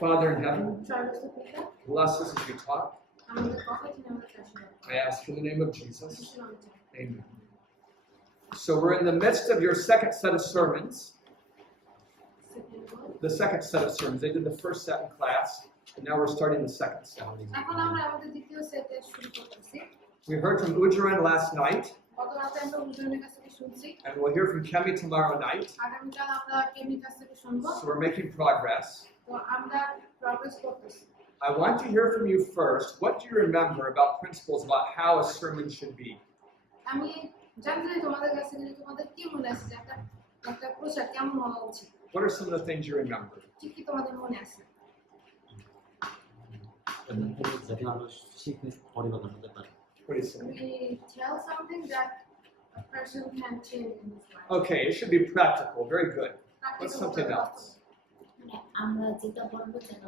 Father in heaven, স্বর্গস্থ পিতা, bless us as we talk. আমাদের কথা শুনে আমাদের আশীর্বাদ I ask in the name of Jesus. যিশুর নামে চাই। Amen. So we're in the midst of your second set of sermons. The second set of sermons. They did the first set in class, and now we're starting the second set. এখন আমরা আমাদের দ্বিতীয় সেটে শুরু করতেছি। We heard from Ujaran last night, গত রাতে আমরা উজ্জয়নের কাছ থেকে শুনছি, and we'll hear from Kemi tomorrow night. আগামীকাল আমরা কেমির কাছ থেকে শুনবো। So we're making progress. তো আমরা প্রগ্রেস করতেছি। I want to hear from you first. What do you remember about principles about how a sermon should be? আমি জানতে চাই তোমাদের কাছে যে তোমাদের কি মনে আছে যে একটা প্রচার কেমন হওয়া উচিত? What are some of the things you remember? কি কি তোমাদের মনে আছে? যাতে মানুষ শিখে পরিবর্তন হতে পারে। What do you say? We tell something that a person can change in his life. Okay, it should be practical. Very good. What's something else? মানে আমরা যেটা বলবো যেন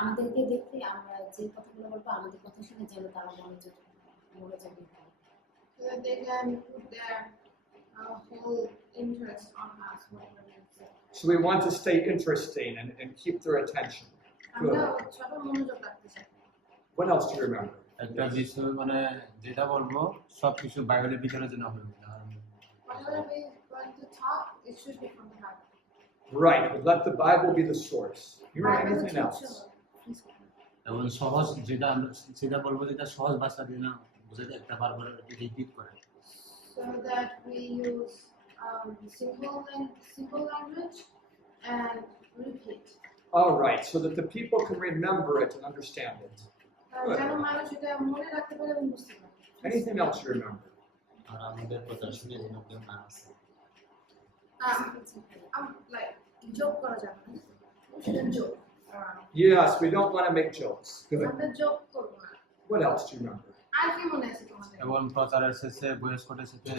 আমাদেরকে দেখে আমরা যে কথাগুলো বলবো আমাদের কথা শুনে যেন তারা মনোযোগী হয়। So that they can put their whole interest on us, whatever we say. So we want to stay interesting and keep their attention. আমরা সবার মনোযোগ রাখতে চাই। What else do you remember? একটা বিষয় মানে যেটা বলবো সবকিছু বাইবেলের ভিতরে যেন হবে। Whatever we want to talk, it should be from the Bible. Right, but let the Bible be the source. You remember anything else? এবং সহজ যেটা বলবো যেটা সহজ ভাষা দিয়ে না বুঝাতে একটা বারবার রিপিট করে। So that we use simple language and repeat. All right, so that the people can remember it and understand it. যেন মানুষ এটা মনে রাখতে পারে এবং বুঝতে পারে। Anything else you remember? আর আমাদের প্রচার শুনে যেন কেউ না আসে। Like joke করা যাবে না। We shouldn't joke around. Yes, we don't want to make jokes. Good. আমরা joke করব না। What else do you remember? আর কি মনে আছে তোমাদের? এবং প্রচারের শেষে বয়স্কদের সাথে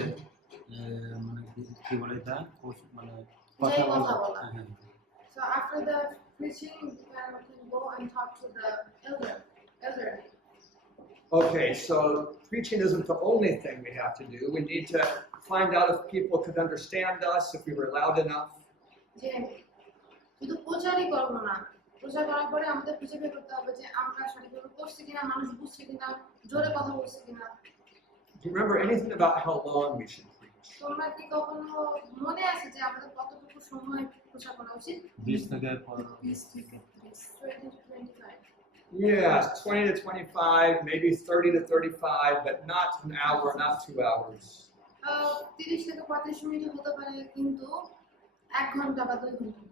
মানে কি বলে এটা মানে যেই কথা বলা। হ্যাঁ। So after the preaching, we can go and talk to the elder. Okay, so preaching isn't the only thing we have to do. We need to find out if people could understand us, if we were loud enough. যে শুধু প্রচারই করব না, প্রচার করার পরে আমাদের খুঁজে বের করতে হবে যে আমরা সঠিকভাবে করছি কিনা, মানুষ বুঝছে কিনা, জোরে কথা বলছে কিনা। Do you remember anything about how long we should preach? তোমরা কি কখনো মনে আছে যে আমাদের কতটুকু সময় প্রচার করা উচিত? 20 থেকে 20 to 25. Yes, 20 to 25, maybe 30 to 35, but not an hour, not 2 hours. 30 থেকে 35 মিনিট হতে পারে, কিন্তু 1 ঘন্টা বা 2 ঘন্টা।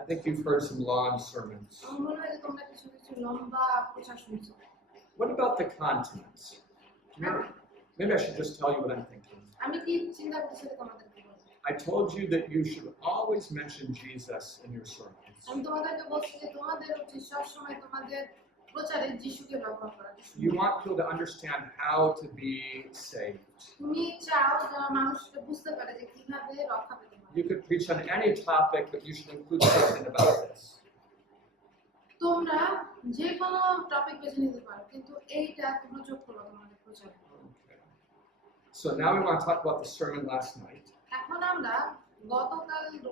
I think you've heard some long sermons. আমার মনে হয় যে তোমরা কিছু কিছু লম্বা প্রচার শুনছো। What about the content? Maybe I should just tell you what I'm thinking. আমি কি চিন্তা করতেছি তোমাদেরকে বলবো। I told you that you should always mention Jesus in your sermons. আমি তোমাদেরকে বলছি যে তোমাদের উচিত সবসময় তোমাদের প্রচারে যিশুকে ব্যবহার করা। You want people to understand how to be saved. তুমি চাও যারা মানুষকে বুঝতে পারে যে কিভাবে রক্ষা পেতে পারে। You could preach on any topic, but you should include something about this. তোমরা যে কোনো টপিক বেছে নিতে পারো, কিন্তু এইটা তোমরা যোগ করো তোমাদের প্রচারে। Okay. So now we want to talk about the sermon last night. এখন আমরা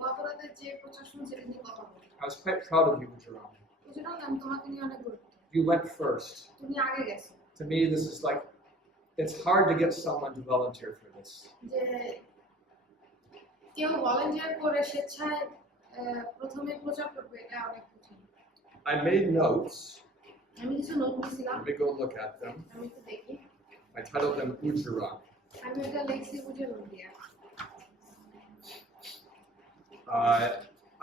গত রাতে যে প্রচার শুনছি সেটা নিয়ে কথা বলবো। I was quite proud of you, Jerome. বুঝলাম, আমি তোমাকে নিয়ে অনেক গুরুত্ব। You went first. তুমি আগে গেছো। To me, this is like, it's hard to get someone to volunteer for this. যে কেউ ভলান্টিয়ার করে স্বেচ্ছায় প্রথমে প্রচার করবে, এটা অনেক কঠিন। I made notes. আমি কিছু নোট নিয়েছিলাম, Let me go look at them. আমি একটু দেখি। I titled them Ujaran. আমি এটা লিখছি বুঝে দিয়া।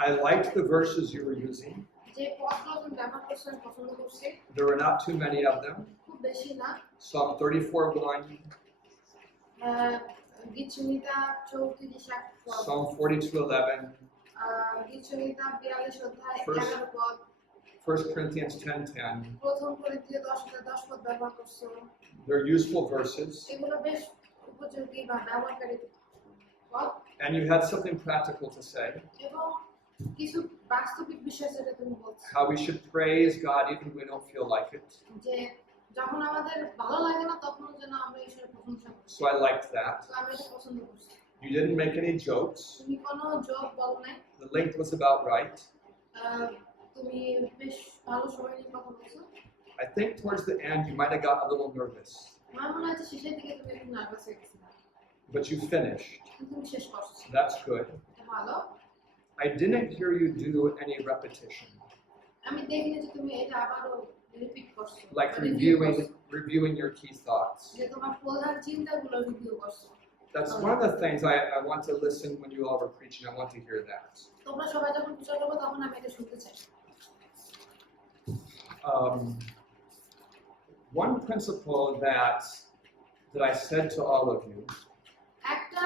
I liked the verses you were using. যে পদগুলো তুমি ব্যবহার করছো আমি পছন্দ করছি, There were not too many of them. খুব বেশি না। Psalm 34:1, গীত সংহিতা 34 পদ, Psalm 42:11, গীত সংহিতা 42 অধ্যায় First- 11 পদ, 1 Corinthians 10:10. প্রথম করিন্থীয় 10 পদ ব্যবহার করছো। They're useful verses. এগুলো বেশ উপযোগী বা ব্যবহারকারী পদ, And you had something practical to say. এবং কিছু বাস্তবিক বিষয় যেটা তুমি বলছো How we should praise God even when we don't feel like it. যে যখন আমাদের ভালো লাগে না তখনও যেন আমরা ঈশ্বরের প্রশংসা করি। So I liked that. তো আমি এটা পছন্দ করছি। You didn't make any jokes. তুমি কোনো জোক বলো নাই, The length was about right. তুমি বেশ ভালো সময় নিয়ে কথা বলছো। I think towards the end you might have got a little nervous, আমার মনে হচ্ছে শেষের দিকে তুমি একটু নার্ভাস হয়ে গেছিলে, but you finished. কিন্তু তুমি শেষ করছো। That's good. এটা ভালো। I didn't hear you do any repetition, আমি দেখিনি যে তুমি এটা আবারও রিপিট করছো, like বা review করছো। reviewing your key thoughts. যে তোমার প্রধান চিন্তাগুলো রিভিউ করছো। That's one of the things I want to listen when you all were preaching. I want to hear that. তোমরা সবাই যখন প্রচার করবে তখন আমি এটা শুনতে চাই। One principle that I said to all of you একটা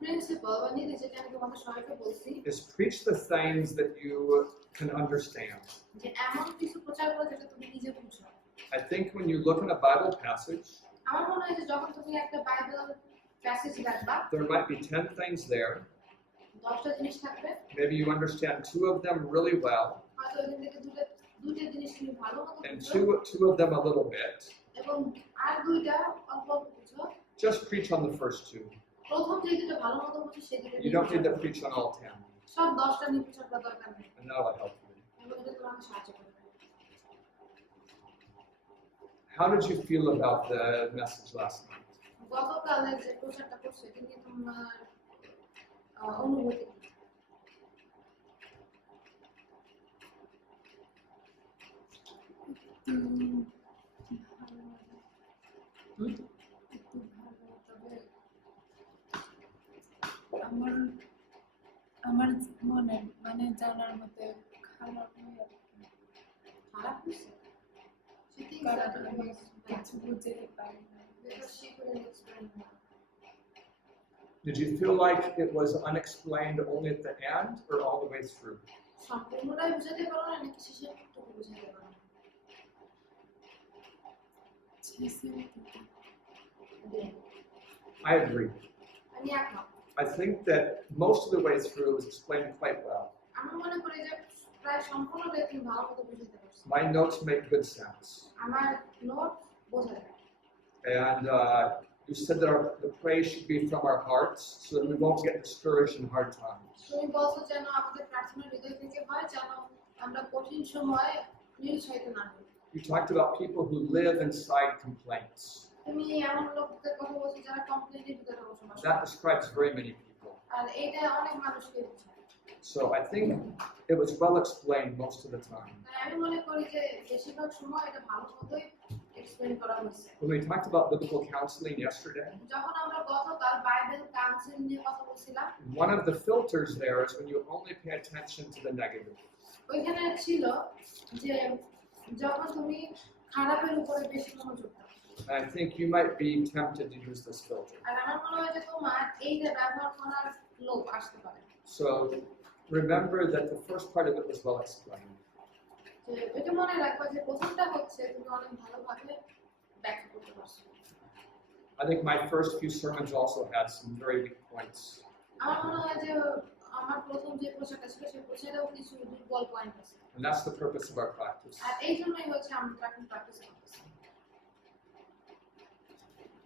প্রিন্সিপাল বা নীতি যেটা আমি তোমাদের সবাইকে বলছি, is preach the things that you can understand. যে এমন কিছু প্রচার করো যেটা তুমি নিজে বুঝো। I think when you look in a Bible passage, আমার মনে হয় যে যখন তুমি একটা বাইবেল প্যাসেজ দেখবা, there might be 10 things there. 10টা জিনিস থাকবে, Maybe you understand 2 of them really well, হয়তো এখান থেকে দুটো জিনিস তুমি ভালো মতো and বুঝো, two of them a little bit. এবং আর দুইটা অল্প অল্প বুঝো। Just preach on the first 2. প্রথম যে দুটো ভালো মতো বুঝো সেই দুটো You don't need to preach on all 10, সব 10টা নিয়ে প্রচার করার দরকার নেই, and that'll help you. এবং এটা তোমাকে সাহায্য করবে। How did you feel about the message last night? গতকালের যে প্রচারটা করছো এটা নিয়ে তোমার অনুভূতি কি? আমার আমার মনে মানে জানার মতে খারাপ খারাপ হয়েছে? She thinks কারণ that it আমি was bad কিছু বুঝতে পারি না। because she couldn't explain it. Did you feel like it was unexplained only at the end or all the way through? সম্পূর্ণটাই বুঝাতে পারো না নাকি শেষের টুকু বুঝাতে পারো না? I agree. আমি একমত। I think that most of the way through it was explained quite well. আমি মনে করি যে প্রায় সম্পূর্ণটাই তুমি ভালো মতো বুঝাতে পারছো। My notes make good sense. আমার নোট বোঝা যায়। And you said that the praise should be from our hearts so that we won't get discouraged in hard times. তুমি বলছো যেন আমাদের প্রার্থনা হৃদয় থেকে হয়, যেন আমরা কঠিন সময়ে নিরুৎসাহিত না হই। You talked about people who live inside complaints. তুমি এমন লোকদের কথা বলছো যারা কমপ্লেনের ভিতরে বসবাস করে। That describes very many people. আর এটা অনেক মানুষকে বোঝায়। So I think it was well explained most of the time. তাই আমি মনে করি যে বেশিরভাগ সময় এটা ভালো মতোই এক্সপ্লেন করা হয়েছে। When we talked about biblical counseling yesterday, যখন আমরা গতকাল বাইবেল কাউন্সিল নিয়ে কথা বলছিলাম, one of the filters there is when you only pay attention to the negative. ওইখানে ছিল যে যখন তুমি খারাপের উপরে বেশি মনোযোগ দাও। And I think you might be tempted to use this filter. আর আমার মনে হয় যে তোমার এইটা ব্যবহার করার লোভ আসতে পারে। So remember that the first part of it was well explained. যে এটা মনে রাখবা যে প্রথমটা হচ্ছে তুমি অনেক ভালোভাবে ব্যাখ্যা করতে পারছো। I think my first few sermons also had some very weak points. আমার মনে হয় যে আমার প্রথম যে প্রচারটা ছিল সেই প্রচারেও কিছু দুর্বল পয়েন্ট আছে। And that's the purpose of our practice. আর এই জন্যই হচ্ছে আমরা এখন প্র্যাকটিস করতেছি।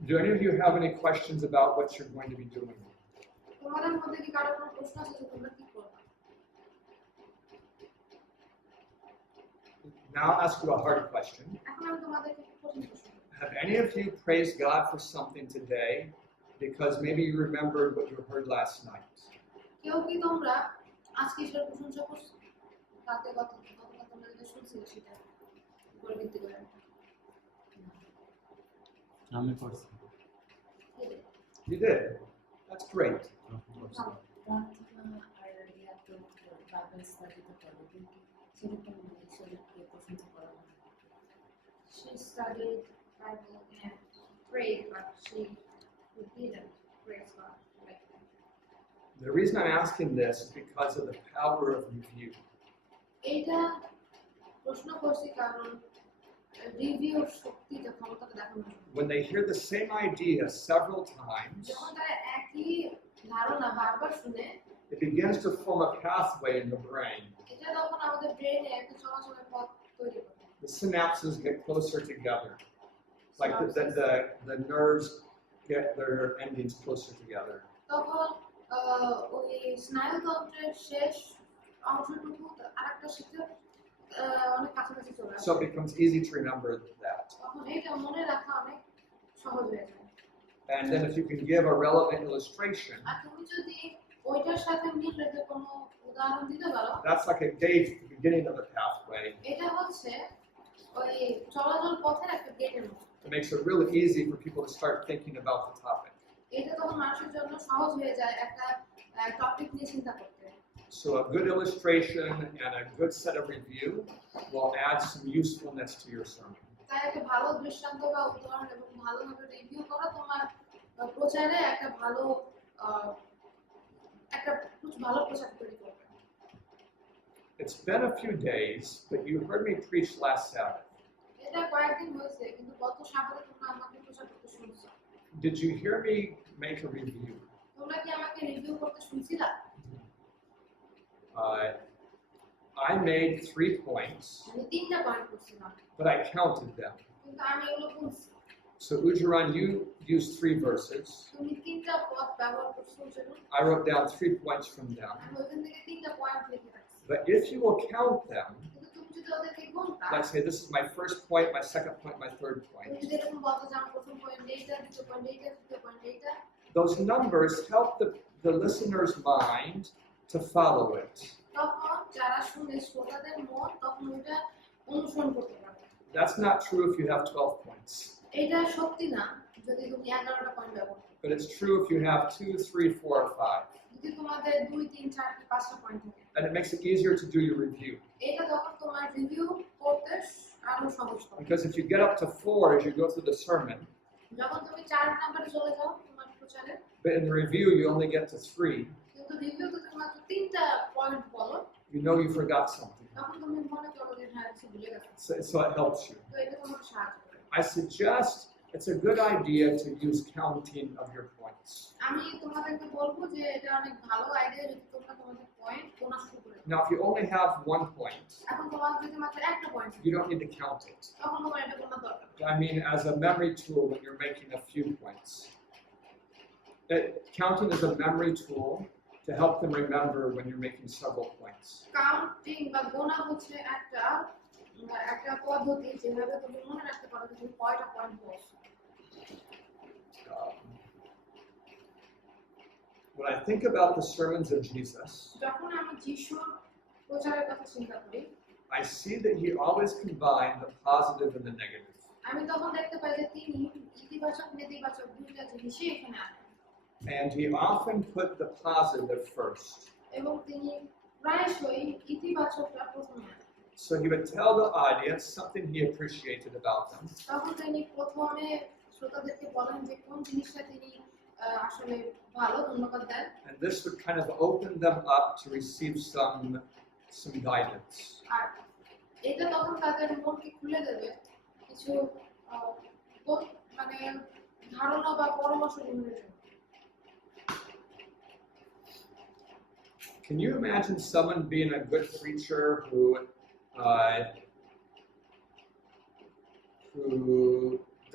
Do any of you have any questions about what you're going to be doing? তোমাদের মধ্যে কি কারো কোনো প্রশ্ন আছে যে তোমরা কি করবে? Now I'll ask you a hard question. এখন আমি তোমাদেরকে একটা কঠিন প্রশ্ন করব। Have any of you praised God for something today because maybe you remembered what you heard last night? কেউ কি তোমরা আজকে ঈশ্বরের প্রশংসা করছো? তাতে গতকাল তোমরা যেটা শুনছিলে সেটা উপর ভিত্তি করে। আমি করছি। You did. That's great. প্রার্থনা আর ইয়াতে বাইবেল স্টাডিতে করবো, কিন্তু সেরকম ঈশ্বরকে প্রশংসা করা হয় না। She studied Bible and prayed, but she didn't praise God like that. The reason I'm asking this is because of the power of review. এইটা প্রশ্ন করছি কারণ রিভিউর শক্তিটা ক্ষমতাটা দেখানো হয়। When they hear the same idea several times, যখন তারা একই ধারণা বারবার শুনে, it begins to form a pathway in the brain. এটা তখন আমাদের ব্রেনে একটা চলাচলের পথ তৈরি করে। The synapses get closer together. Like the nerves get their endings closer together. তখন ওই স্নায়ুতন্ত্রের শেষ অংশটুকু আরেকটার সাথে অনেক কাছাকাছি চলে আসে। So it becomes easy to remember that. তখন এটা মনে রাখা অনেক সহজ হয়ে যায়। And then if you can give a relevant illustration, আর তুমি যদি ওইটার সাথে মিল রেখে কোনো উদাহরণ দিতে পারো, that's like a gauge at the beginning of the pathway. এটা হচ্ছে ওই চলাচল পথের একটা গেটের মতো। It makes it really easy for people to start thinking about the topic. এটা তখন মানুষের জন্য সহজ হয়ে যায় একটা টপিক নিয়ে চিন্তা করতে। So a good illustration and a good set of review will add some usefulness to your sermon. তাই একটা ভালো দৃষ্টান্ত বা উদাহরণ এবং ভালোভাবে রিভিউ করা তোমার প্রচারে একটা ভালো প্রচার তৈরি করবে। It's been a few days, but you heard me preach last Sabbath. এটা কয়েকদিন হয়েছে, কিন্তু গত সপ্তাহে তোমরা আমাকে প্রচার করতে শুনছো। Did you hear me make a review? তোমরা কি আমাকে রিভিউ করতে শুনছিলা? I made 3 points, আমি 3টা পয়েন্ট করছিলাম, but I counted them. কিন্তু আমি এগুলো বলছি। So Ujaran, you used 3 verses. তুমি 3টা পদ ব্যবহার করছো যেমন I wrote down 3 points from them. আমি ওইখান থেকে 3টা পয়েন্ট লিখে রাখছি। But if you will count them, কিন্তু তুমি যদি ওদেরকে গুনতা, let's say this is my first point, my second point, my third তুমি point. যদি এরকম বলতো যে আমার প্রথম পয়েন্ট এইটা, দ্বিতীয় পয়েন্ট এইটা, তৃতীয় পয়েন্ট এইটা, Those numbers help the listener's mind to follow it. তখন যারা শুনে শ্রোতাদের মন তখন ওইটা অনুসরণ করতে পারবে। That's not true if you have 12 points. এটা সত্যি না যদি তুমি 11টা পয়েন্ট ব্যবহার করো। But it's true if you have 2, 3, 4, or 5. যদি তোমাদের 2, 3, 4, 5টা পয়েন্ট থাকে, And it makes it easier to do your review. এটা তখন তোমার রিভিউ করতে আরো সহজ হবে। Because if you get up to 4 as you go through the sermon, যখন তুমি 4 নম্বরে চলে যাও তোমার প্রচারে, but in the review you only get to 3, কিন্তু রিভিউতে তুমি মাত্র 3টা পয়েন্ট বলো, you know you forgot something. তখন তুমি মনে করো যে হ্যাঁ কিছু ভুলে গেছো। So it helps you. তো এটা তোমাকে সাহায্য করে। I suggest it's a good idea to use counting of your points. আমি তোমাদেরকে বলবো যে এটা অনেক ভালো আইডিয়া যদি তোমরা তোমাদের পয়েন্ট গোনা শুরু করে দাও। Now, if you only have 1 point, এখন তোমার যদি মাত্র একটা point you don't need to count it. তখন তোমার এটা গোনা দরকার। I mean, as a memory tool when you're making a few points. Counting is a memory tool to help them remember when you're making several points. Counting বা গোনা হচ্ছে একটা পদ্ধতি যেভাবে তুমি মনে রাখতে পারো যে তুমি কয়টা পয়েন্ট বলছো। When I think about the sermons of Jesus, যখন আমি যিশুর প্রচারের কথা চিন্তা করি, I see that he always combined the positive and the negative. আমি তখন দেখতে পাই যে তিনি ইতিবাচক নেতিবাচক দুইটা জিনিসই এখানে আনেন And he often put the positive first. এবং তিনি প্রায়শই ইতিবাচকটা প্রথমে আনেন। So he would tell the audience something he appreciated about them. তখন তিনি প্রথমে শ্রোতাদেরকে বলেন যে কোন জিনিসটা তিনি আসলে ভালো ধন্যবাদ দেন, And this would kind of open them up to receive some guidance. আর এটা তখন তাদের মনকে খুলে দেবে কিছু মানে ধারণা বা পরামর্শ গ্রহণের জন্য। Can you imagine someone being a good preacher who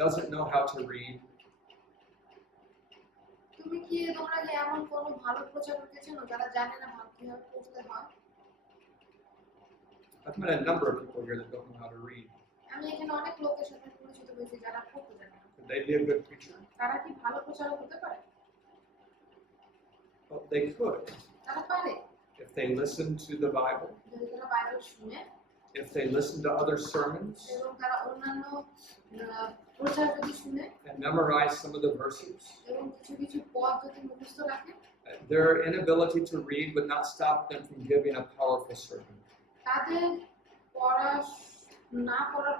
doesn't know how to read? তুমি কি তোমরা কি এমন কোন ভালো প্রচারক চেনো যারা জানে না কিভাবে পড়তে হয়? I've met a number of people here that don't know how to read. আমি এখানে অনেক লোকের সাথে পরিচিত হয়েছি যারা পড়তে জানে না। Could they be a good preacher? তারা কি ভালো প্রচারক হতে পারে? Well, they could তারা পারে if they listen to the Bible, যদি তারা বাইবেল শুনে if they listen to other sermons এবং তারা অন্যান্য প্রচার যদি শুনে and memorize some of the verses. এবং কিছু কিছু পদ যদি মুখস্থ রাখে, Their inability to read would not stop them from giving a powerful sermon. তাদের না পড়ার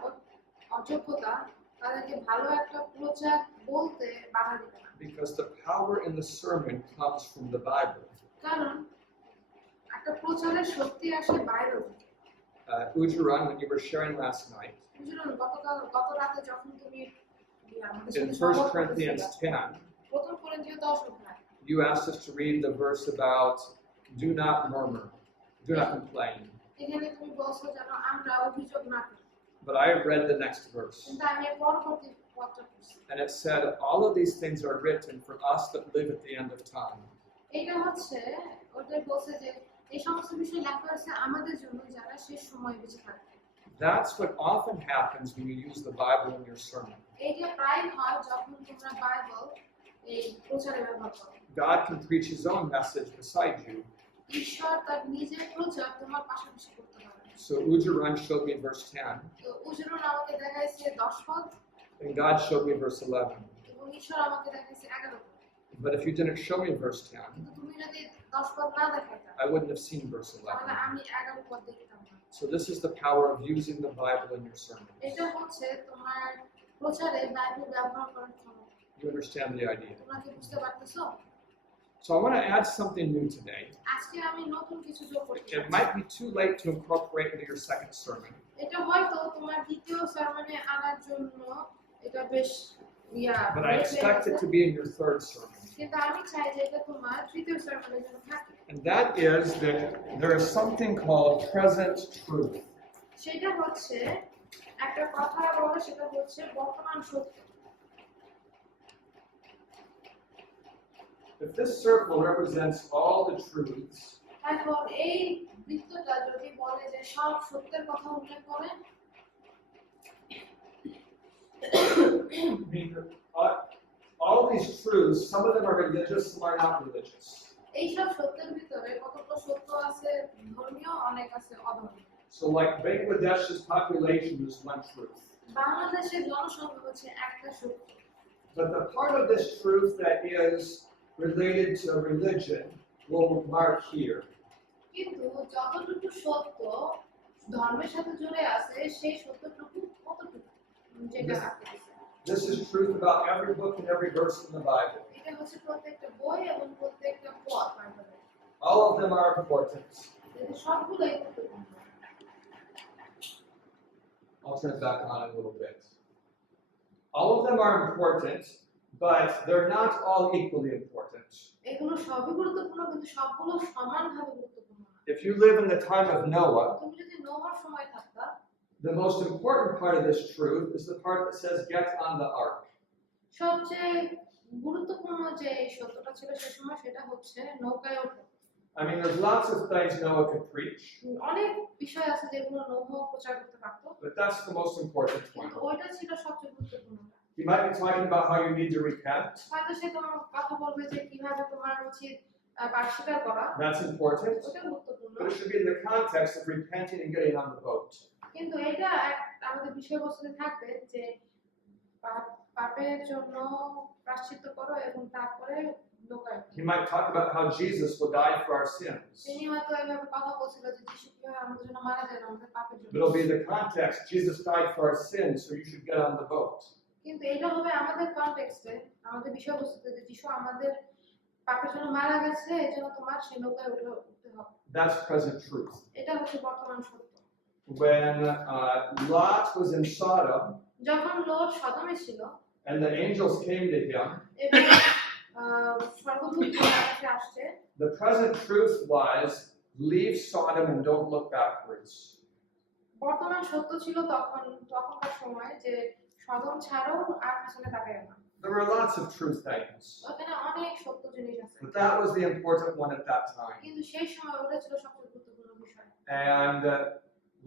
অযোগ্যতা তাদেরকে ভালো একটা প্রচার বলতে বাধা দিবে না, Because the power in the sermon comes from the Bible. কারণ একটা প্রচারের শক্তি আসে বাইরে থেকে। Ujaran, when you were sharing last night, বুঝলেন, গত রাতে যখন তুমি আমাদের in সাথে 1 সংবাদ Corinthians করতেছিলা, 10, প্রথম কোরিন্থীয় 10 অধ্যায় you asked us to read the verse about do not murmur, do not complain. এখানে তুমি বলছো যেন আমরা অভিযোগ না করি, But I have read the next verse, কিন্তু আমি এর পরবর্তী পদটা পড়ছি। and it said, all of these things are written for us that live at the end of time. এটা হচ্ছে ওটাই বলছে যে এই সমস্ত বিষয় লেখা আছে আমাদের জন্য যারা শেষ সময় বেঁচে থাকে। That's what often happens when you use the Bible in your sermon. এইটা প্রায় হয় যখন তোমরা বাইবেল এই প্রচারে ব্যবহার করো। God can preach his own message beside you. ঈশ্বর তার নিজের প্রচার তোমার পাশাপাশি করতে পারে। So Ujaran showed me verse 10, তো উজরুল আমাকে দেখাইছে 10 পদ and God showed me verse 11. এবং ঈশ্বর আমাকে দেখাইছে 11 পদ। But if you didn't show me verse 10, কিন্তু তুমি যদি 10 পদ না দেখাইতা I wouldn't have seen verse তাহলে 11. আমি 11 পদ দেখতাম না। So this is the power of using the Bible in your sermon. এটা হচ্ছে তোমার প্রচারে বাইবেল ব্যবহার করার ক্ষমতা। You understand the idea? তোমরা কি বুঝতে পারতেছো? So I want to add something new today. আজকে আমি নতুন কিছু যোগ করতে It might be too late to incorporate into your second sermon, এটা হয়তো তোমার দ্বিতীয় সারমনে আনার জন্য এটা বেশ but I expect it to be in your third sermon. কিন্তু আমি চাই যে এটা তোমার তৃতীয় সারমনের জন্য থাকে। And that is that there is something called present truth. সেটা হচ্ছে একটা কথা বলে, সেটা হচ্ছে বর্তমান সত্য। If this circle represents all the truths, এখন এই বৃত্তটা যদি বলে যে সব সত্যের কথা উল্লেখ করে, I mean, all these truths, some of them are religious, some are not religious. এই সব সত্যের ভিতরে কতগুলো সত্য আছে ধর্মীয়, অনেক আছে অধর্মীয়। So like Bangladesh's population is one truth. বাংলাদেশের জনসংখ্যা হচ্ছে একটা সত্য, But the part of this truth that is related to religion will mark here. কিন্তু যতটুকু সত্য ধর্মের সাথে জুড়ে আছে সেই সত্যটুকু কতটুকু যেটা আছে। This is truth about every book and every verse in the Bible. এটা হচ্ছে প্রত্যেকটা বই এবং প্রত্যেকটা পদ বাইবেলে। All of them are important. এদের সবগুলোই গুরুত্বপূর্ণ। I'll turn it back on in a little bit. All of them are important, but they're not all equally important. এগুলো সবই গুরুত্বপূর্ণ কিন্তু সবগুলো সমানভাবে গুরুত্বপূর্ণ না। If you live in the time of Noah, তুমি যদি নোহর সময় থাকতা, the most important part of this truth is the part that says, get on the ark. সবচেয়ে গুরুত্বপূর্ণ যে এই সত্যটা ছিল সে সময় সেটা হচ্ছে নৌকায় ওঠো। I mean, there's lots of things Noah could preach, অনেক বিষয় আছে যেগুলো নোহ প্রচার করতে পারতো, but that's the most important one. কিন্তু ওইটা ছিল সবচেয়ে গুরুত্বপূর্ণ। He might be talking about how you need to repent. হয়তো সে তোমার কথা বলবে যে কিভাবে তোমার উচিত পাপ স্বীকার করা, That's important. ওটা গুরুত্বপূর্ণ। But it should be in the context of repenting and getting on the boat. কিন্তু এটা আমাদের বিষয়বস্তুতে থাকবে যে পাপের জন্য প্রায়শ্চিত্ত করো এবং তারপরে নৌকায় ওঠো। He might talk about how Jesus will die for our sins. তিনি হয়তো এইভাবে কথা বলছিল যে যিশু কিভাবে আমাদের জন্য মারা যাবে আমাদের পাপের জন্য। But it'll be the context. Jesus died for our sins, so you should get on the boat. কিন্তু এটা হবে আমাদের কনটেক্সটে, আমাদের বিষয়বস্তুতে যে যিশু আমাদের পাপের জন্য মারা গেছে, এজন্য তোমার সেই নৌকায় উঠতে হবে। That's present truth. এটা হচ্ছে বর্তমান সত্য। When Lot was in Sodom যখন লোট সদমে ছিল and the angels came to him, এবং স্বর্গদূত তার কাছে আসছে, the present truth was, leave Sodom and don't look backwards. বর্তমান সত্য ছিল তখনকার সময় যে সদম ছাড়ো আর পিছনে তাকায় না। There were lots of true things, ওখানে অনেক সত্য জিনিস আছে, but that was the important one at that time. কিন্তু সেই সময় ওটা ছিল সবচেয়ে গুরুত্বপূর্ণ বিষয়। And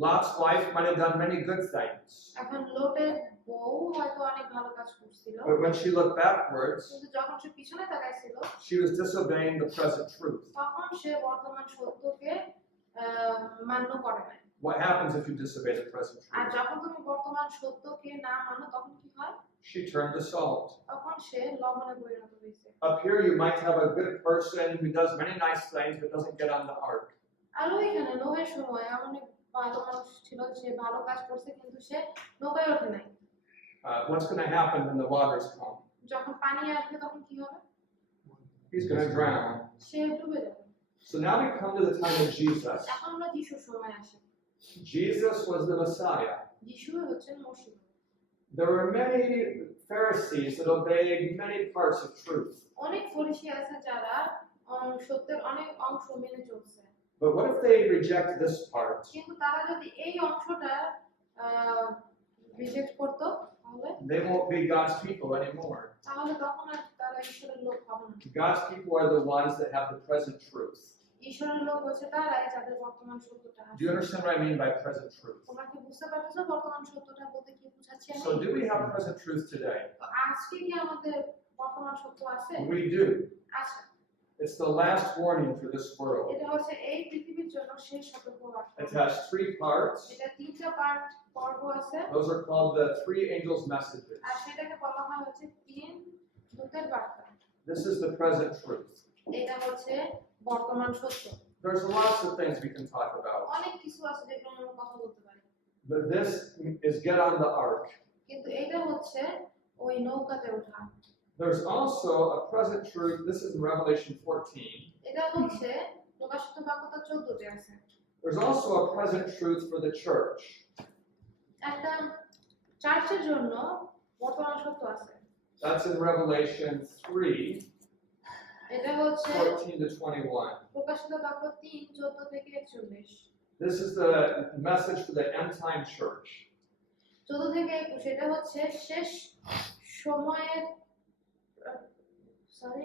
Lot's wife might have done many good things, এখন লোটের বউ হয়তো অনেক ভালো কাজ করছিল, but when she looked backwards, কিন্তু যখন সে পিছনে তাকাইছিল she was disobeying the present truth. তখন সে বর্তমান সত্যকে মান্য করে না। What happens if you disobey the present আর truth? যখন তুমি বর্তমান সত্যকে না মানো তখন কি হয়? She turned to salt. তখন সে লবণে পরিণত হয়েছে। Up here, you might have a good person who does many nice things but doesn't get on the ark. আর ওইখানে নোহের সময় অনেক ভালো মানুষ ছিল, সে ভালো কাজ করছে কিন্তু সে নৌকায় ওঠে নাই। What's going to happen when the waters come? যখন পানি আসবে তখন কি হবে? He's going to drown. সে ডুবে যাবে। So now we come to the time of Jesus. এখন আমরা যিশুর সময় আসি। Jesus was the Messiah. যিশু হচ্ছেন মসিহ। There were many Pharisees that obeyed many parts of truth. অনেক ফরিসি আছে যারা সত্যের অনেক অংশ মেনে চলছে, But what if they reject this part? কিন্তু তারা যদি এই অংশটা রিজেক্ট করতো তাহলে They won't be God's people anymore. তখন আর তারা ঈশ্বরের লোক হবে না। God's people are the ones that have the present truth. ঈশ্বরের লোক হচ্ছে তারাই যাদের বর্তমান সত্যটা Do you understand what I mean by present truth? তোমরা কি বুঝতে পারছো বর্তমান সত্যটা বলতে কি বোঝাচ্ছি আমি? So do we have present truth today? তো আজকে কি আমাদের বর্তমান সত্য আছে? We do. আছে। It's the last warning for this world. এটা হচ্ছে এই পৃথিবীর জন্য শেষ সতর্কবার্তা। It has 3 parts. এটা 3টা পর্ব আছে Those are called the 3 angels' messages. আর সেটাকে বলা হয় হচ্ছে 3 দূতের বার্তা। This is the present truth. এটা হচ্ছে বর্তমান সত্য। There's lots of things we can talk about, অনেক কিছু আছে যেগুলো আমরা কথা বলতে পারি। but this is get on the ark. কিন্তু এটা হচ্ছে ওই নৌকাতে ওঠা। There's also a present truth. This is in Revelation 14. এটা হচ্ছে প্রকাশিত বাক্যটা 14তে আছে। There's also a present truth for the church. একটা চার্চের জন্য বর্তমান সত্য আছে। That's in Revelation 3, এটা হচ্ছে 14 to 21. প্রকাশিত বাক্য 3:14 থেকে 41। This is the message for the end time church. 14 থেকে 21 এটা হচ্ছে শেষ সময়ের sorry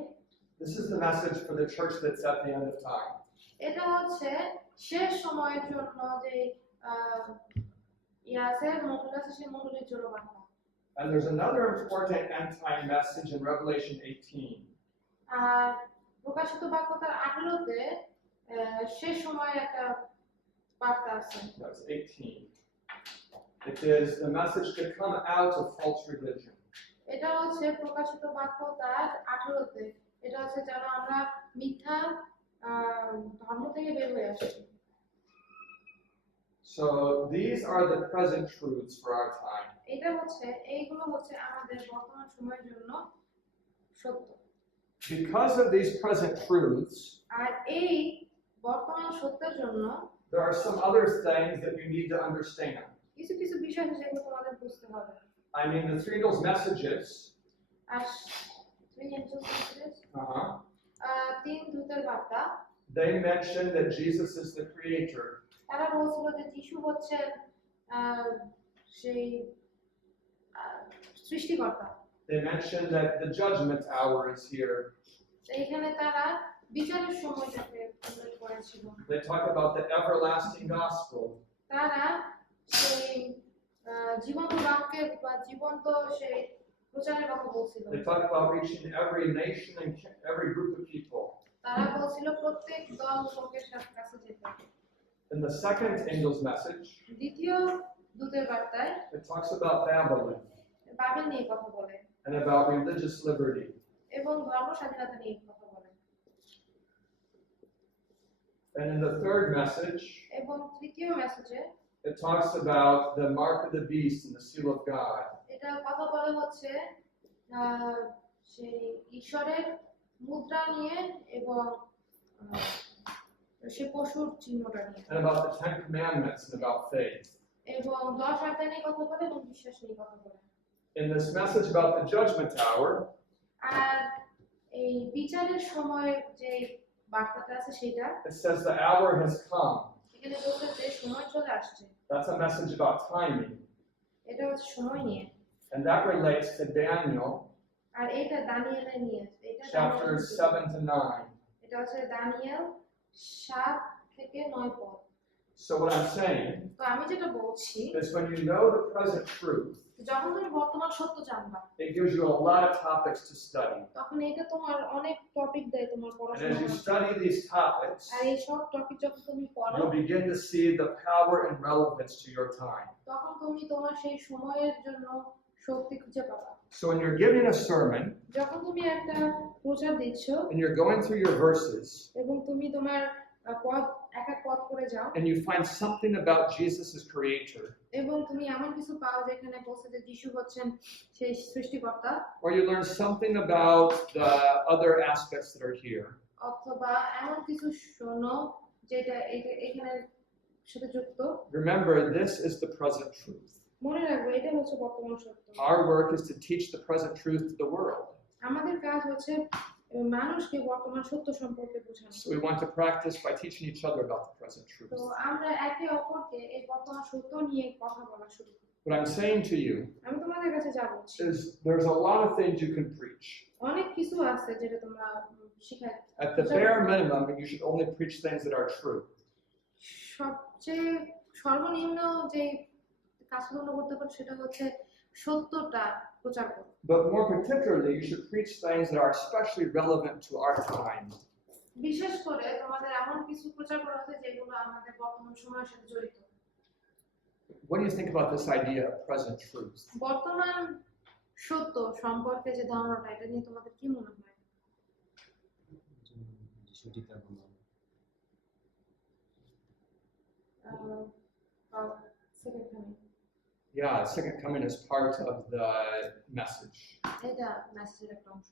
This is the message for the church that's at the end of time. এটা হচ্ছে শেষ সময়ের জন্য যে আছে মণ্ডল আছে সেই মণ্ডলের জন্য বার্তা। And there's another important end time message in Revelation 18. আর প্রকাশিত বাক্য তার 18তে শেষ সময়ের একটা বার্তা আছে। That's 18. It is the message to come out of false religion. এটা হচ্ছে প্রকাশিত বাক্য তার 18তে এটা হচ্ছে যেন আমরা মিথ্যা ধর্ম থেকে বের হয়ে আসি। So these are the present truths for our time. এটা হচ্ছে এইগুলো হচ্ছে আমাদের বর্তমান সময়ের জন্য সত্য। Because of these present truths, আর এই বর্তমান সত্যের জন্য there are some other things that you need to understand. কিছু কিছু বিষয় আছে যেগুলো তোমাদের বুঝতে হবে। I mean, the 3 angels' messages, R 3 angels messages 3 দূতের বার্তা they mention that Jesus is the creator. তারা বলছিল যে যিশু হচ্ছেন সেই সৃষ্টিকর্তা। They mention that the judgment hour is here. এখানে তারা বিচারের সময়টাকে উল্লেখ করেছিল। They talk about the everlasting gospel. তারা সেই জীবন্ত বাক্যের বা জীবন্ত সেই প্রচারের কথা বলছিল। They talk about reaching every nation and every group of people. তারা বলছিল প্রত্যেক দল লোকের কাছে যেতে। In the second angel's message, দ্বিতীয় দূতের বার্তায় it talks about Babylon বাবেল নিয়ে কথা বলে and about religious liberty. এবং ধর্ম স্বাধীনতা নিয়ে কথা বলে। And in the third message, এবং তৃতীয় মেসেজে it talks about the mark of the beast and the seal of God. এটা কথা বলে হচ্ছে সেই ঈশ্বরের মুদ্রা নিয়ে এবং সে পশুর চিহ্নটা নিয়ে And about the 10 commandments and about faith. এবং 10 আজ্ঞা নিয়ে কথা বলে এবং বিশ্বাস নিয়ে কথা বলে। In this message about the judgment hour, আর এই বিচারের সময়ের যে বার্তাটা আছে সেটা it says the hour has come. এখানে বলছে যে সময় চলে আসছে। That's a message about timing. এটা হচ্ছে সময় নিয়ে। And that relates to Daniel আর এটা দানিয়েলের নিয়ে এটা chapters 7 to 9. এটা হচ্ছে দানিয়েল 7 থেকে 9 পদ। So what I'm saying তো আমি যেটা বলছি is when you know the present truth, যখন তুমি বর্তমান সত্য জানবা it gives you a lot of topics to study. তখন এটা তোমার অনেক টপিক দেয় তোমার And পড়াশোনার as you মধ্যে। study these topics, আর এই সব টপিক যখন তুমি পড়ো you'll begin to see the power and relevance to your time. তখন তুমি তোমার সেই সময়ের জন্য শক্তি খুঁজে পাবা। So when you're giving a sermon যখন তুমি একটা প্রচার দিচ্ছ and you're going through your verses এবং তুমি তোমার পদ এক এক পদ করে যাও and you find something about Jesus as creator, এবং তুমি এমন কিছু পাও যেখানে বলছে যে যিশু হচ্ছেন সেই সৃষ্টিকর্তা or you learn something about the other aspects that are here, অথবা এমন কিছু শোনো যেটা এখানে সাথে যুক্ত remember this is the present truth. মনে রাখবে এটা হচ্ছে বর্তমান সত্য। Our work is to teach the present truth to the world. আমাদের কাজ হচ্ছে মানুষকে বর্তমান সত্য সম্পর্কে বোঝানো। So we want to practice by teaching each other about the present truth. তো আমরা একে অপরকে এই বর্তমান সত্য নিয়ে কথা বলা শুরু করি। What I'm saying to you আমি তোমাদের কাছে যা বলছি is there's a lot of things you can preach. অনেক কিছু আছে যেটা তোমরা শিখায় At the bare minimum, you should only preach things that are true. সবচেয়ে সর্বনিম্ন যে কাজটা তোমরা করতে পারো সেটা হচ্ছে সত্যটা প্রচার করো। But more particularly, you should preach things that are especially relevant to our time. বিশেষ করে তোমাদের এমন কিছু প্রচার করা হচ্ছে যেগুলো আমাদের বর্তমান সময়ের সাথে জড়িত। What do you think about this idea of present truth? বর্তমান সত্য সম্পর্কে যে ধারণাটা এটা নিয়ে তোমাদের কি মনে হয়? সেটিটা বলো। Second coming. Yeah, second coming is part of the message. এটা মেসেজের একটা অংশ।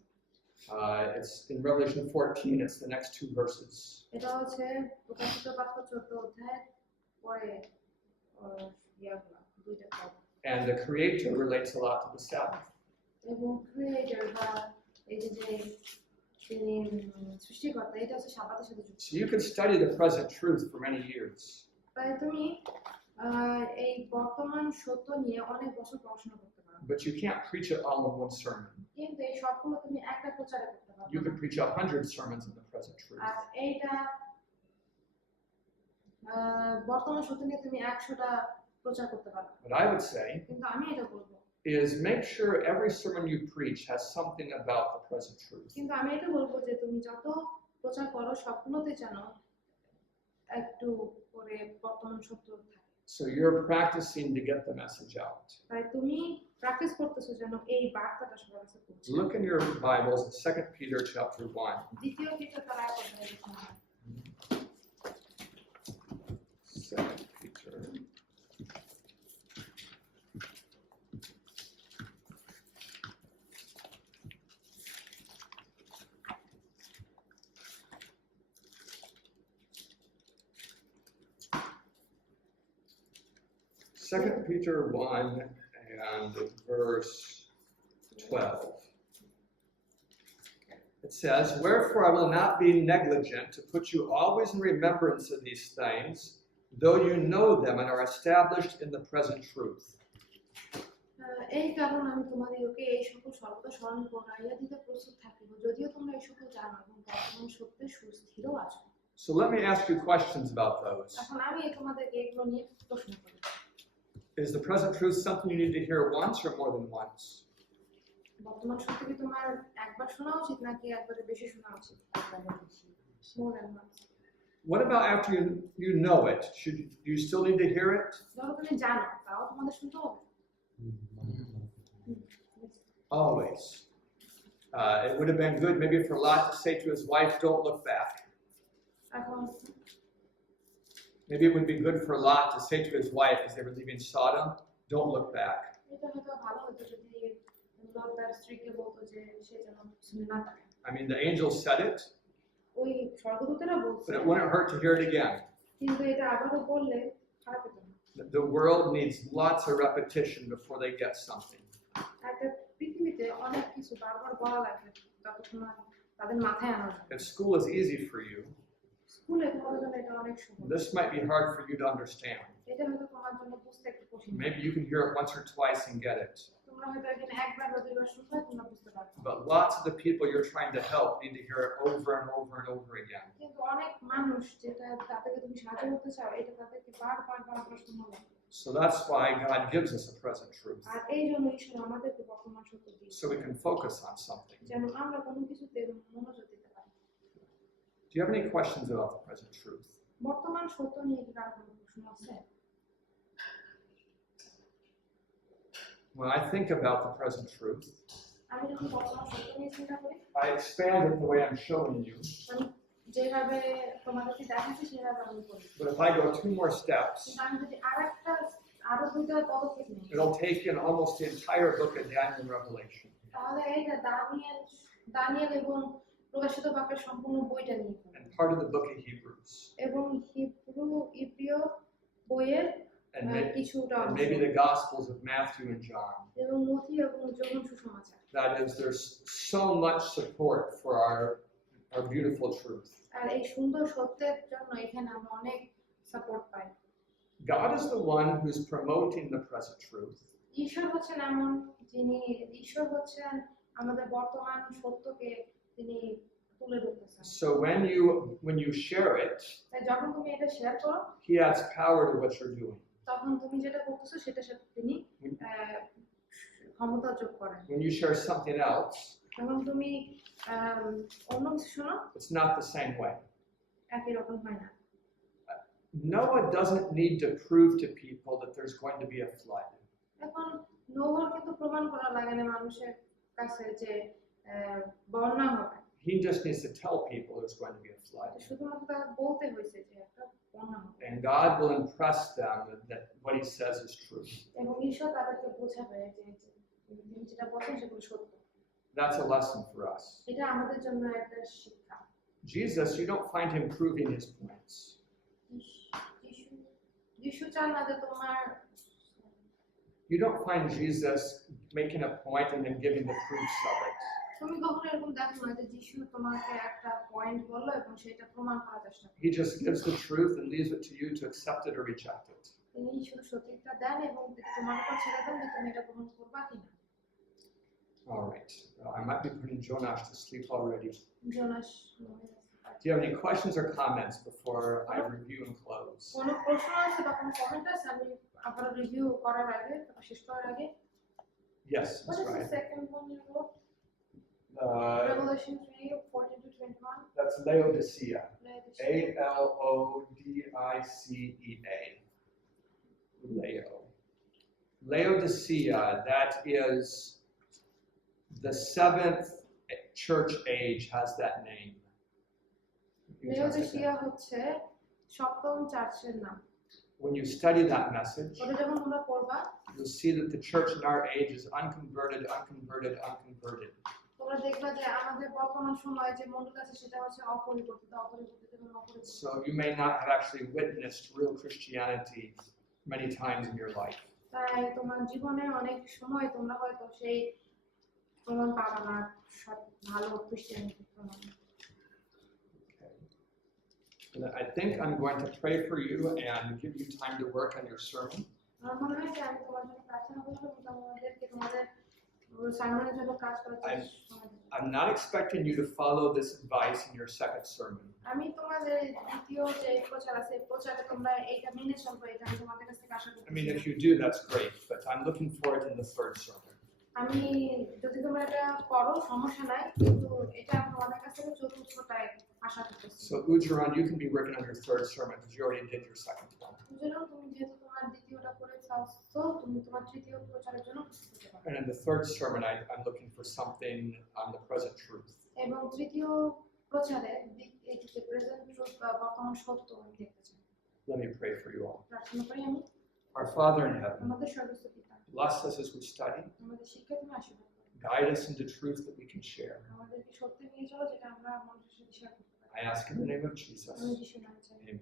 It's in Revelation 14, it's the next two verses. এটা হচ্ছে প্রকাশিত বাক্য 14 অধ্যায়ের পরে ইয়াগুলা দুইটা পদ। And the Creator relates a lot to the Sabbath. এবং ক্রিয়েটর বা এই যে তিনি সৃষ্টিকর্তা এটা হচ্ছে সাবাতের সাথে যুক্ত। So you can study the present truth for many years. তাই তুমি এই বর্তমান সত্য নিয়ে অনেক বছর পড়াশোনা করতে পারো। But you can't preach it all in one sermon. কিন্তু এই সবগুলো তুমি একটা প্রচারে করতে পারো। You can preach 100 sermons on the present truth. আর এইটা বর্তমান সত্য নিয়ে তুমি 100টা প্রচার করতে পারো। What I would say কিন্তু আমি এটা বলবো is make sure every sermon you preach has something about the present truth. কিন্তু আমি এটা বলবো যে তুমি যত প্রচার করো সবগুলোতে যেন একটু করে বর্তমান সত্য থাকে। So you're practicing to get the message out. তাই তুমি প্র্যাকটিস করতেছো যেন এই বার্তাটা সবার কাছে পৌঁছে। Look in your Bibles at 2 Peter chapter 1. দ্বিতীয় পিতর তার 1 অধ্যায়ে লেখা হয়। 2 Peter. Second Peter 1 and verse 12. It says, "Wherefore I will not be negligent to put you always in remembrance of these things, though you know them and are established in the present truth." এই কারণে আমি তোমাদেরকে এই সকল সর্বদা স্মরণ করাইয়া দিতে প্রস্তুত থাকিব যদিও তোমরা এই সকল জানো এবং বর্তমান সত্যে সুস্থিরও আছো। So let me ask you questions about those. এখন আমি তোমাদেরকে এগুলো নিয়ে প্রশ্ন করি। Is the present truth something you need to hear once or more than once? বর্তমান সত্য কি তোমার একবার শোনা উচিত নাকি একবারে বেশি শোনা উচিত? More than once. What about after you know it? Do you still need to hear it? ধরো তুমি জানো তাও তোমাদের শুনতে হবে। Always. It would have been good maybe for Lot to say to his wife, "Don't look back." এখন Maybe it would be good for Lot to say to his wife as they were leaving Sodom, "Don't look back." এটা হয়তো ভালো হতো যদি লর্ড তার স্ত্রীকে বলতো যে সে যেন পিছনে না তাকায়। I mean, the angel said it, ওই স্বর্গদূতেরা বলছে but it wouldn't hurt to hear it again. কিন্তু এটা আবারও বললে খারাপ হতো না। The world needs lots of repetition before they get something. একটা পৃথিবীতে অনেক কিছু বারবার বলা লাগে যতক্ষণ না তাদের মাথায় আনা যায়। If school is easy for you, স্কুলে তোমাদের জন্য এটা অনেক সহজ। this might be hard for you to understand. এটা হয়তো তোমার জন্য বুঝতে একটু কঠিন। Maybe you can hear it once or twice and get it. তোমরা হয়তো এখানে একবার বা দুইবার শুনলে তোমরা বুঝতে পারবে। But lots of the people you're trying to help need to hear it over and over and over again. কিন্তু অনেক মানুষ যেটা তাদেরকে তুমি সাহায্য করতে চাও এটা তাদেরকে বারবার শোনা লাগে। So that's why God gives us a present truth, আর এই জন্য ঈশ্বর আমাদেরকে বর্তমান সত্য দিয়েছে so we can focus on something. যেন আমরা কোনো কিছুতে মনোযোগ দিতে পারি। Do you have any questions about the present truth? বর্তমান সত্য নিয়ে কি কারো কোনো প্রশ্ন আছে? When I think about the present truth, আমি যখন বর্তমান সত্য নিয়ে চিন্তা করি I expand it the way I'm showing you. আমি যেভাবে তোমাদেরকে দেখাচ্ছি সেভাবে আমি করি। But if I go 2 more steps, কিন্তু আমি যদি আরো দুইটা পদক্ষেপ নিই it'll take in almost the entire book of Daniel and Revelation. তাহলে এইটা দানিয়েল এবং প্রকাশিত বাক্যের সম্পূর্ণ বইটা নিয়ে পড়ি And part of the book of Hebrews. এবং ইব্রিয় বইয়ের And কিছুটা and অংশ maybe the Gospels of Matthew and John. এবং মথি এবং যোহন সুসমাচার। That is, there's so much support for our beautiful truth. আর এই সুন্দর সত্যের জন্য এখানে আমরা অনেক সাপোর্ট পাই। God is the one who's promoting the present truth. ঈশ্বর হচ্ছেন এমন যিনি ঈশ্বর হচ্ছেন আমাদের বর্তমান সত্যকে তিনি তুলে ধরতেছেন। So when you share it, তাই যখন তুমি এটা শেয়ার করো He adds power to what you're doing. তখন তুমি যেটা করতেছো সেটার সাথে তিনি ক্ষমতা যোগ করেন। When you share something else, যখন তুমি অন্য কিছু শোনো it's not the same way. একই রকম হয় না। Noah doesn't need to prove to people that there's going to be a flood. এখন নোহর কিন্তু প্রমাণ করা লাগে না মানুষের কাছে যে বন্যা হবে। He just needs to tell people there's going to be a flood. শুধুমাত্র তাকে বলতে হয়েছে যে একটা বন্যা হবে। And God will impress them that what He says is true. এবং ঈশ্বর তাদেরকে বোঝাবে যে তিনি যেটা বলেন সেগুলো সত্য। That's a lesson for us. এটা আমাদের জন্য একটা শিক্ষা। Jesus, you don't find Him proving His points. যিশু চান না যে তোমার You don't find Jesus making a point and then giving the proofs of it. তুমি কখনো এরকম দেখো না যে যিশু তোমাকে একটা পয়েন্ট বললো এবং সেটা প্রমাণ করার চেষ্টা করে। He just gives the truth and leaves it to you to accept it or reject it. তিনি শুধু সত্যিটা দেন এবং তোমার উপর ছেড়ে দেন যে তুমি এটা গ্রহণ করবা কিনা। All right. I might be putting Jonash to sleep already. Jonas Do you have any questions or comments before I review and close? কোনো প্রশ্ন আছে বা কোনো কমেন্ট আছে আমি আবার রিভিউ করার আগে শেষ করার আগে? Yes, What that's is the right. second one you wrote? Revelation 3:14-21. That's Laodicea. Laodicea. Laodicea. Leo. Laodicea, that is the seventh church age, has that name. Laodicea হচ্ছে সপ্তম চার্চের নাম। When you study that message, ওটা যখন তোমরা পড়বা you'll see that the church in our age is unconverted. তোমরা দেখবা যে আমাদের বর্তমান সময়ে যে মণ্ডল আছে সেটা হচ্ছে অপরিবর্তিত এবং অপরিবর্তিত। So you may not have actually witnessed real Christianity many times in your life. তাই তোমার জীবনে অনেক সময় তোমরা হয়তো সেই প্রমাণ পাবা না ভালো খ্রিস্টানিটি প্রমাণ। And I think I'm going to pray for you and give you time to work on your sermon. আমার মনে হয় যে আমি তোমার জন্য প্রার্থনা করবো এবং তোমাদের সার্মনের জন্য কাজ করার সময় দেব। I'm not expecting you to follow this advice in your second sermon. আমি তোমাদের দ্বিতীয় যে প্রচার আছে প্রচারে তোমরা এইটা মেনে চলবে এটা আমি তোমাদের কাছ থেকে আশা I mean, করছি। if you do, that's great, but I'm looking for it in the third sermon. আমি যদি তোমরা এটা করো সমস্যা নাই কিন্তু এটা আমি তোমাদের কাছ থেকে চতুর্থটায় আশা করতেছি। So Ujaran, you can be working on your third sermon because you already did your second one. উজ্জ্বল তুমি যেহেতু তোমার দ্বিতীয়টা করে ফেলছো তুমি তোমার তৃতীয় প্রচারের জন্য প্রস্তুত হতে পারো। And in the third sermon, I'm looking for something on the present truth. এবং তৃতীয় প্রচারে এই যে প্রেজেন্ট ট্রুথ বা বর্তমান সত্য আমি দেখতে চাই। Let me pray for you all. প্রার্থনা করি আমি। Our Father in heaven, আমাদের স্বর্গস্থ পিতা bless us as we study. আমাদের শিক্ষা তুমি আশীর্বাদ করো। Guide us into truth that we can share. আমাদেরকে সত্যি নিয়ে চলো যেটা আমরা মানুষের সাথে শেয়ার করতে পারি। I ask in the name of Jesus. আমি যিশুর নামে চাই। Amen.